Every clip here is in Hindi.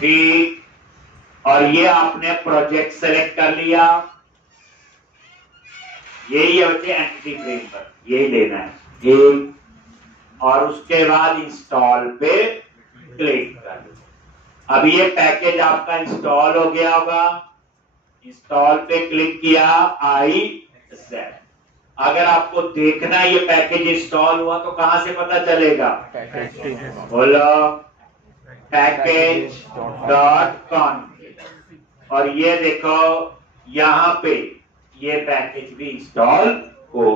ठीक, और ये आपने प्रोजेक्ट सेलेक्ट कर लिया, यही है बच्चे एंटिटी फ्रेमवर्क, यही लेना है ठीक, और उसके बाद इंस्टॉल पे क्लिक कर दो। अब ये पैकेज आपका इंस्टॉल हो गया होगा, इंस्टॉल पे क्लिक किया, आई एक्सेप्ट। अगर आपको देखना ये पैकेज इंस्टॉल हुआ तो कहां से पता चलेगा? बोलो package.conf, और ये देखो यहाँ पे ये पैकेज भी इंस्टॉल हो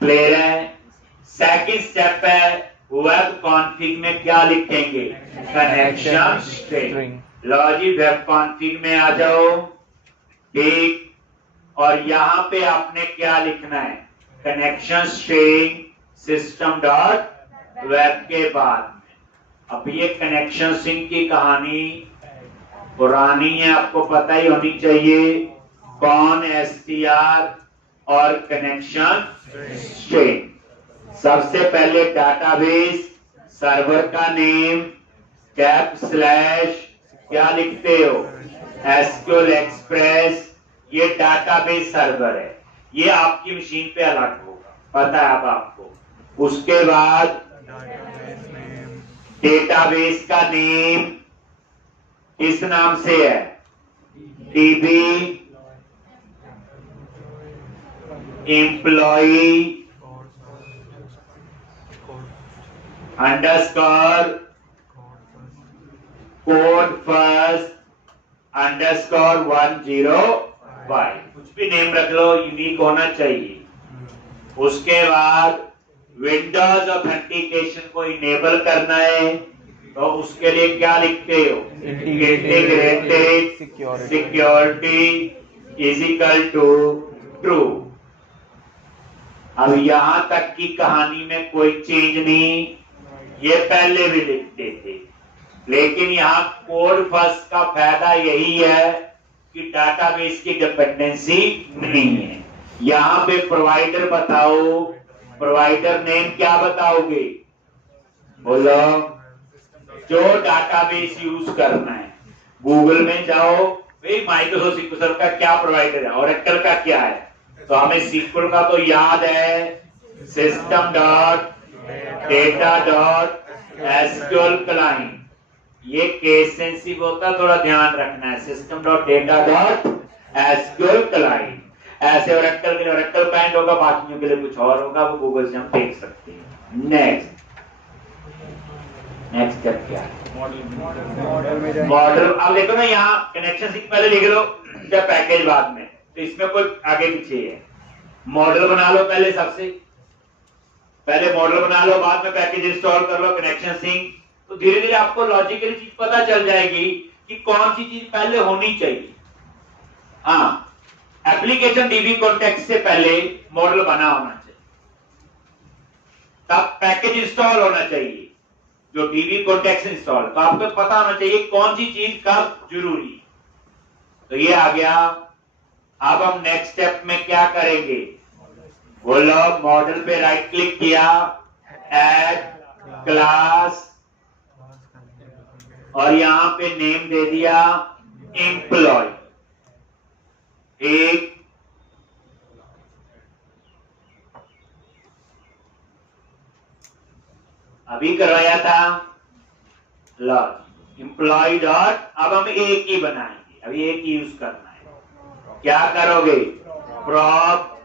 प्लेयर है। सेकंड स्टेप है वेब कॉन्फ़िग में क्या लिखेंगे? Connection string. Logic web config में आ जाओ ठीक, और यहाँ पे आपने क्या लिखना है? Connection string system dot web के बाद में। अब ये कनेक्शन स्ट्रिंग की कहानी पुरानी है, आपको पता ही होनी चाहिए कौन एसटीआर और कनेक्शन स्ट्रिंग। सबसे पहले डाटाबेस सर्वर का नेम कैप स्लैश क्या लिखते हो? एसक्यूएल एक्सप्रेस, ये डाटाबेस सर्वर है, ये आपकी मशीन पे अलग होगा, पता है अब आपको। उसके बाद डेटाबेस का नेम किस नाम से है? DB employee underscore code first underscore 105, कुछ भी नेम रख लो, यूनिक होना चाहिए। उसके बाद विंडोज ऑथेंटिकेशन को इनेबल करना है, तो उसके लिए क्या लिखते हो? Integrated security is equal to true. अब यहां तक की कहानी में कोई चेंज नहीं, ये पहले भी लिखते थे, लेकिन यहाँ कोड फर्स्ट का फायदा यही है कि डाटाबेस की डिपेंडेंसी नहीं है। यहाँ पे प्रोवाइडर बताओ, प्रोवाइडर नेम क्या बताओगे? बोलो जो डाटाबेस यूज करना है। गूगल में जाओ भाई माइक्रोसॉफ्ट सिक्वल का क्या प्रोवाइडर है, ऑरेकल का क्या है, तो हमें सिक्वल का तो याद है system dot data dot SQL client, ये केस सेंसिटिव होता है, थोड़ा ध्यान रखना है। System dot data dot SQL client, ऐसे ओरेकल के लिए ओरेकल क्लाइंट होगा, बाकियों के लिए कुछ और होगा, वो गूगल से हम देख सकते हैं। नेक्स्ट स्टेप क्या है? मॉडल। अब देखो ना यहाँ कनेक्शन सिंक पहले लिख लो, जब पैकेज बाद में, तो इसमें कोई आगे पीछे है। मॉडल बना लो पहले, सबसे पहले मॉडल बना लो, बाद में पैकेज इंस्टॉल कर लो कनेक्शन सिंक, तो धीरे धीरे आपको लॉजिकली चीज पता चल जाएगी कि कौन सी चीज पहले होनी चाहिए। हाँ, एप्लीकेशन डीबी कॉन्टेक्स्ट से पहले मॉडल बना होना चाहिए, तब पैकेज इंस्टॉल होना चाहिए जो डीबी कॉन्टेक्स्ट इंस्टॉल, तो आपको पता होना चाहिए कौन सी चीज कब जरूरी। तो ये आ गया। अब हम नेक्स्ट स्टेप में क्या करेंगे? बोलो मॉडल पे राइट क्लिक किया, ऐड क्लास, और यहां पे नेम दे दिया एम्प्लॉय। एक अभी करवाया था लॉज एम्प्लॉय डॉट, अब हम एक ही बनाएंगे, अभी एक ही यूज करना है। क्या करोगे? प्रॉप,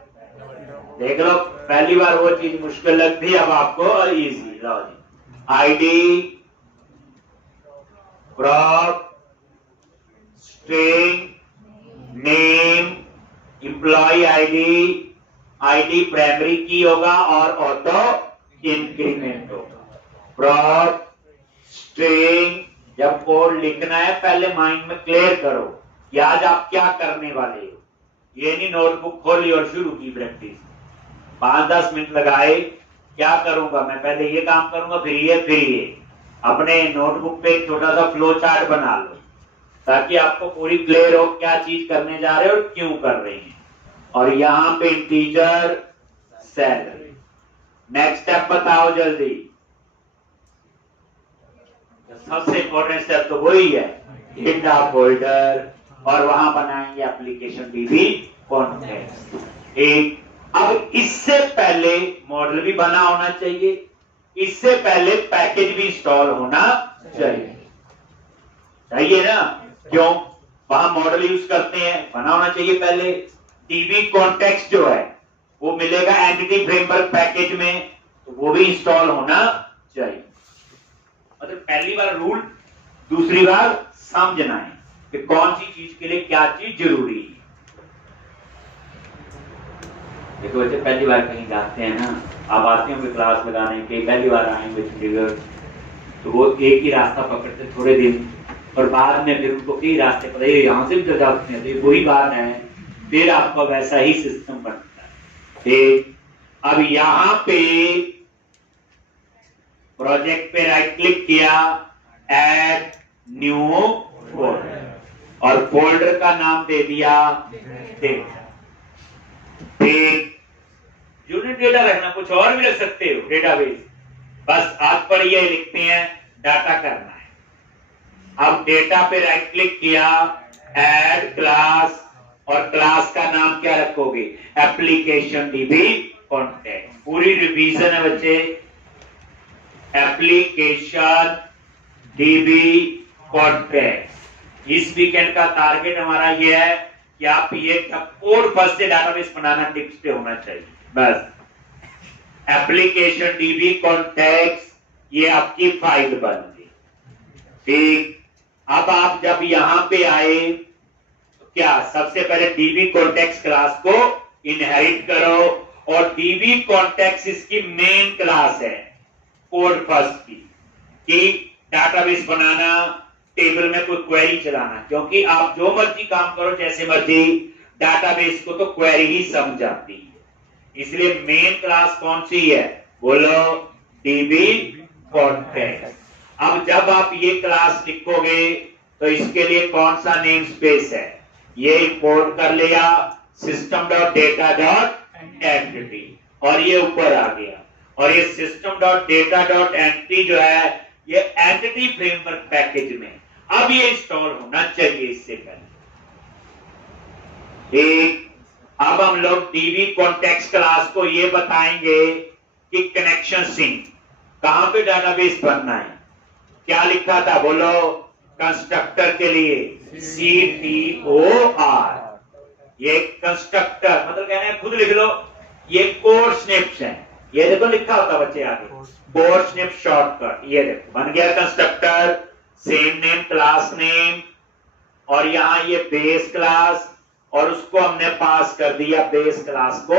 देख लो पहली बार वो चीज मुश्किल लगती, अब आपको easy. Logs ID prop string name employ ID, ID primary key होगा और ऑटो इंक्रीमेंट होगा। प्रॉप स्ट्रिंग, जब कोड लिखना है पहले माइंड में क्लियर करो कि आज आप क्या करने वाले हो। ये नहीं नोटबुक खोली और शुरू की प्रैक्टिस, 5-10 मिनट लगाए, क्या करूंगा मैं, पहले ये काम करूंगा फिर ये। अपने नोटबुक पे एक छोटा सा फ्लो चार्ट बना लो ताकि आपको पूरी क्लियर हो क्या चीज करने जा रहे हो और क्यों कर रहे हैं। और यहाँ पे इंटीजर सैलरी। नेक्स्ट स्टेप बताओ जल्दी। सबसे इंपॉर्टेंट स्टेप तो वही है, डेटा फोल्डर, और वहां बनाएंगे एप्लीकेशन डीबी कॉन्टेक्स्ट। एक अब इससे पहले मॉडल भी बना होना चाहिए, इससे पहले पैकेज भी इंस्टॉल होना चाहिए, चाहिए ना? क्यों? वहां मॉडल यूज करते हैं, बना होना चाहिए पहले। डीबी कॉन्टेक्स्ट जो है वो मिलेगा एंटिटी फ्रेमवर्क पैकेज में, तो वो भी इंस्टॉल होना चाहिए। मतलब पहली बार रूल, दूसरी बार समझना है कि कौन सी चीज के लिए क्या चीज जरूरी है। देखो बच्चे पहली बार कहीं जाते हैं ना, आप आते होंगे क्लास लगाने के, पहली बार आएंगे चंडीगढ़, तो वो एक ही रास्ता पकड़ते थोड़े दिन, और बाद में फिर उनको कई रास्ते पता है, यहाँ से भी तो जाते हैं, तो वही बात है, फिर आपका वैसा ही सिस्टम बनता है। ठीक, अब यहाँ पे प्रोजेक्ट पे राइट क्लिक किया, ऐड न्यू फोल्डर, और फोल्डर का नाम दे दिया डेटा। यूनिट डेटा रखना, कुछ और भी रख सकते हो, डेटाबेस, बस आज पर ये लिखते हैं डाटा करना है। अब डेटा पे राइट क्लिक किया, ऐड क्लास, और क्लास का नाम क्या रखोगे? Application dB context. पूरी रिवीजन है बच्चे, एप्लीकेशन डीबी कॉन्टेक्स्ट। इस वीकेंड का टारगेट हमारा ये है कि आप ये कोड फर्स्ट से डाटाबेस बनाना टिप्स पे होना चाहिए, बस। एप्लीकेशन डीबी कॉन्टेक्स्ट, ये आपकी फाइल बन गई। ठीक, अब आप जब यहां पे आए तो क्या सबसे पहले डीबी कॉन्टेक्स्ट क्लास को इनहेरिट करो, और डीबी कॉन्टेक्स्ट इसकी मेन क्लास है कोड फर्स्ट की, कि डाटाबेस बनाना, टेबल में कोई क्वेरी चलाना, क्योंकि आप जो मर्जी काम करो जैसे मर्जी, डाटाबेस को तो क्वेरी ही समझ आती है। इसलिए मेन क्लास कौन सी है? बोलो, डीबी कॉन्टेक्स्ट। अब जब आप ये क्लास लिखोगे तो इसके लिए कौन सा नेम स्पेस है? ये इंपोर्ट कर लिया system.data.entity, और ये ऊपर आ गया, और ये system.data.entity जो है ये एंटिटी फ्रेमवर्क पैकेज में, अब ये इंस्टॉल होना चाहिए इससे पहले। ठीक, अब हम लोग डीबी कॉन्टेक्स्ट क्लास को ये बताएंगे कि कनेक्शन सिंक कहां पे डाटाबेस बनना है। क्या लिखा था? बोलो, कंस्ट्रक्टर के लिए CTOR, ये कंस्ट्रक्टर मतलब कहना है, खुद लिख लो, ये कोड स्निप्स है, ये देखो लिखा होता बच्चे आगे, कोड स्निप शॉर्टकट, ये देखो बन गया constructor, same name class name, और यहां ये बेस क्लास, और उसको हमने पास कर दिया बेस क्लास को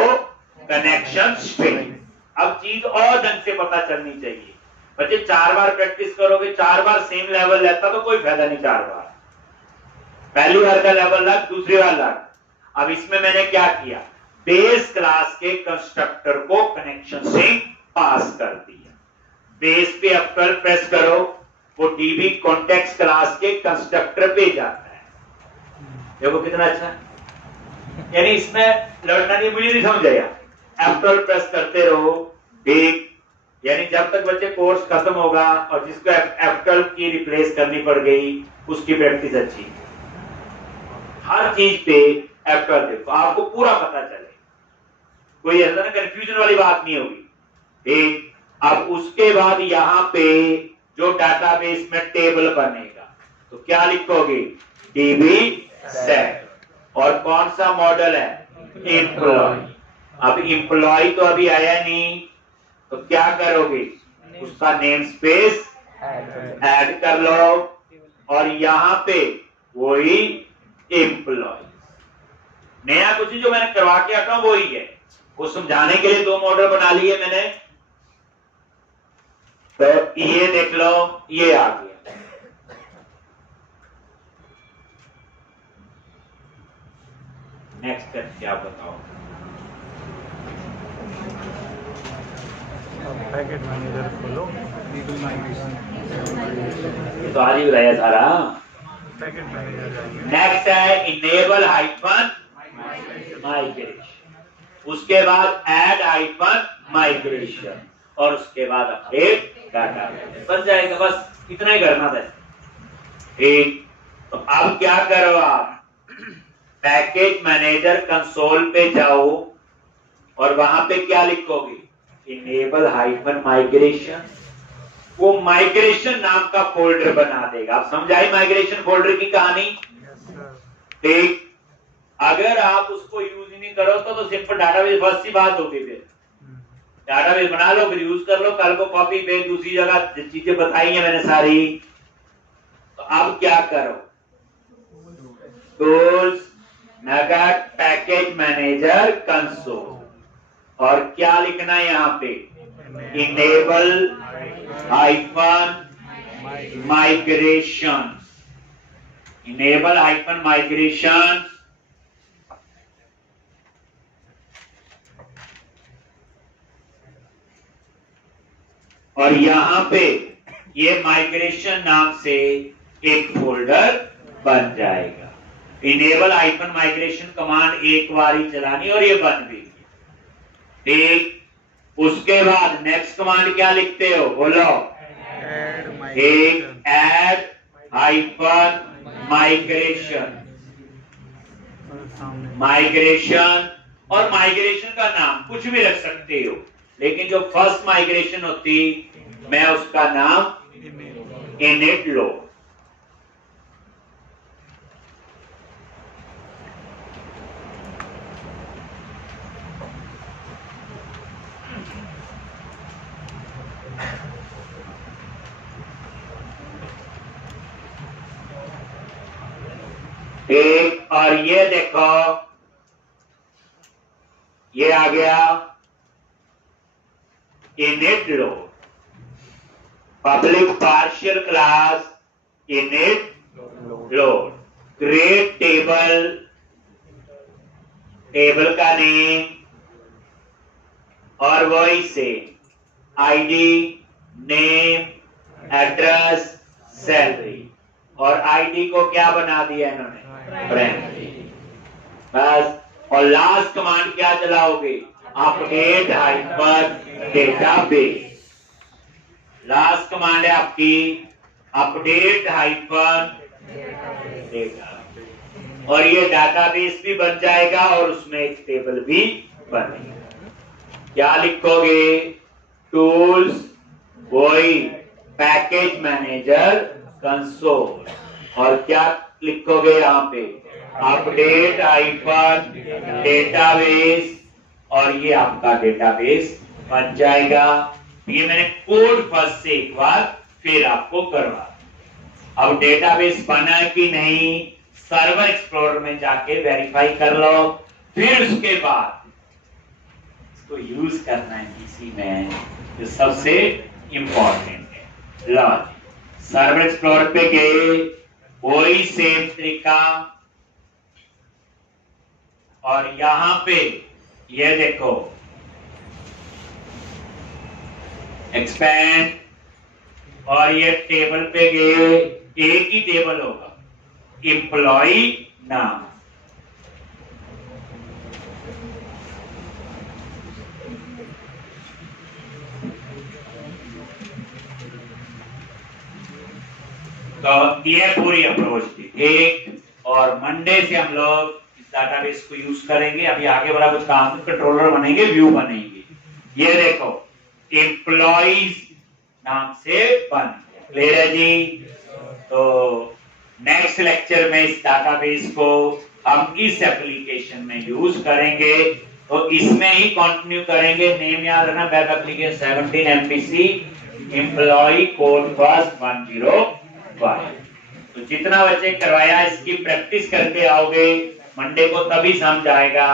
कनेक्शन स्ट्रिंग। अब चीज और ढंग से पता चलनी चाहिए बच्चे, 4 बार प्रैक्टिस करोगे, 4 बार सेम लेवल रहता तो कोई फायदा नहीं। 4 बार पहली बार का लेवल लग, दूसरी बार लग। अब इसमें मैंने क्या किया? बेस क्लास के कंस्ट्रक्टर को कनेक्शन से पास कर दिया। बेस पे F12 प्रेस करो, वो डीबी कॉन्टेक्स्ट क्लास के कंस्ट्रक्टर पे जाता है। देखो कितना अच्छा, यानी इसमें लड़ना नहीं, मुझे नहीं समझ आया। F12 प्रेस करते रहो, ठीक, यानी जब तक बच्चे कोर्स खत्म होगा और जिसको F12 की रिप्लेस करनी पड़ गई उसकी प्रैक्टिस अच्छी। हर चीज पे F12 देखो, आपको पूरा पता चले, कोई ऐसा ना कंफ्यूजन वाली बात नहीं होगी। ठीक, अब उसके बाद यहाँ पे जो डाटाबेस में टेबल बनेगा तो क्या लिखोगे? डीबी सेट, और कौन सा मॉडल है? एम्प्लॉय। अब एम्प्लॉय तो अभी आया नहीं, तो क्या करोगे? उसका नेम स्पेस ऐड कर लो, और यहां पे वही एम्प्लॉय। नया कुछ जो मैंने करवा के हटा वही है, वो समझाने के लिए 2 मॉडल बना लिए मैंने। तो ये देख लो, ये आ गया। नेक्स्ट स्टेप क्या बताओ? पैकेट मैनेजर खोलो, लीगल माइग्रेशन, ये तो आज ही बताया सारा। Packet manager. नेक्स्ट है इनेबल हाइफन माइग्रेशन, उसके बाद ऐड हाइफन माइग्रेशन, और उसके बाद अपडेट डाटा बन जाएगा। बस इतना ही करना था। ठीक, तो अब क्या करो आप, पैकेज मैनेजर कंसोल पे जाओ और वहां पे क्या लिखोगे, इनेबल हाइफन माइग्रेशन। वो माइग्रेशन नाम का फोल्डर बना देगा। आप समझाई माइग्रेशन फोल्डर की कहानी? Yes, sir. ठीक, अगर आप उसको यूज नहीं करो तो सिंपल डाटाबेस बस सी बात होगी। फिर डाटाबेस बना लो, फिर यूज कर लो, कल को कॉपी पेस्ट दूसरी जगह चीजें बताई हैं मैंने सारी। तो अब क्या करो, टूल्स नगट पैकेज मैनेजर कंसोल और क्या लिखना है यहाँ पे, enable hyphen migration, enable hyphen migration. और यहां पे ये माइग्रेशन नाम से एक फोल्डर बन जाएगा। इनेबल हाइफन माइग्रेशन कमांड एक बार ही चलानी और ये बन भी। ठीक, उसके बाद नेक्स्ट कमांड क्या लिखते हो, बोलो, एक ऐड हाइफन माइग्रेशन। माइग्रेशन, और माइग्रेशन का नाम कुछ भी रख सकते हो, लेकिन जो फर्स्ट माइग्रेशन होती मैं उसका नाम इनिट लो। एक, और ये देखो ये आ गया init load, public partial class init load, create table, table का नेम और वही से आईडी, नेम, एड्रेस, सैलरी, और आईडी को क्या बना दिया इन्होंने, प्राइमरी। बस, और लास्ट कमांड क्या चलाओगे, update hyper database. Last command है आपकी अपडेट हाइपर डेटा, और ये डाटाबेस भी बन जाएगा और उसमें एक टेबल भी बनेगा। क्या लिखोगे, टूल्स वही पैकेज मैनेजर कंसोल, और क्या लिखोगे यहाँ पे, अपडेट हाइपर डेटाबेस, और ये आपका डेटाबेस बन जाएगा। ये मैंने कोड फर्स्ट से एक बार फिर आपको करवा। अब डेटाबेस बना है कि नहीं, सर्वर एक्सप्लोरर में जाके वेरीफाई कर लो, फिर उसके बाद इसको यूज करना है किसी में, जो सबसे इंपॉर्टेंट है। लो, सर्वर एक्सप्लोरर पे गए, वही सेम तरीका, और यहां पे ये देखो एक्सपैंड, और ये टेबल पे गए, एक ही टेबल होगा, एम्प्लॉय नाम। तो ये पूरी अप्रोच थी। ठीक, और मंडे से हम लोग इस डाटाबेस को यूज करेंगे। अभी आगे वाला कुछ काम, कंट्रोलर बनेंगे, व्यू बनेंगे। ये देखो एम्प्लॉइज नाम से बन, क्लियर है जी? तो नेक्स्ट लेक्चर में इस डाटाबेस को हम इस एप्लीकेशन में यूज करेंगे, तो इसमें ही कंटिन्यू करेंगे। नेम याद रखना, web application 17 MVC employ code first 105। तो जितना बच्चे करवाया इसकी प्रैक्टिस करते आओगे, मंडे को तभी समझ आएगा।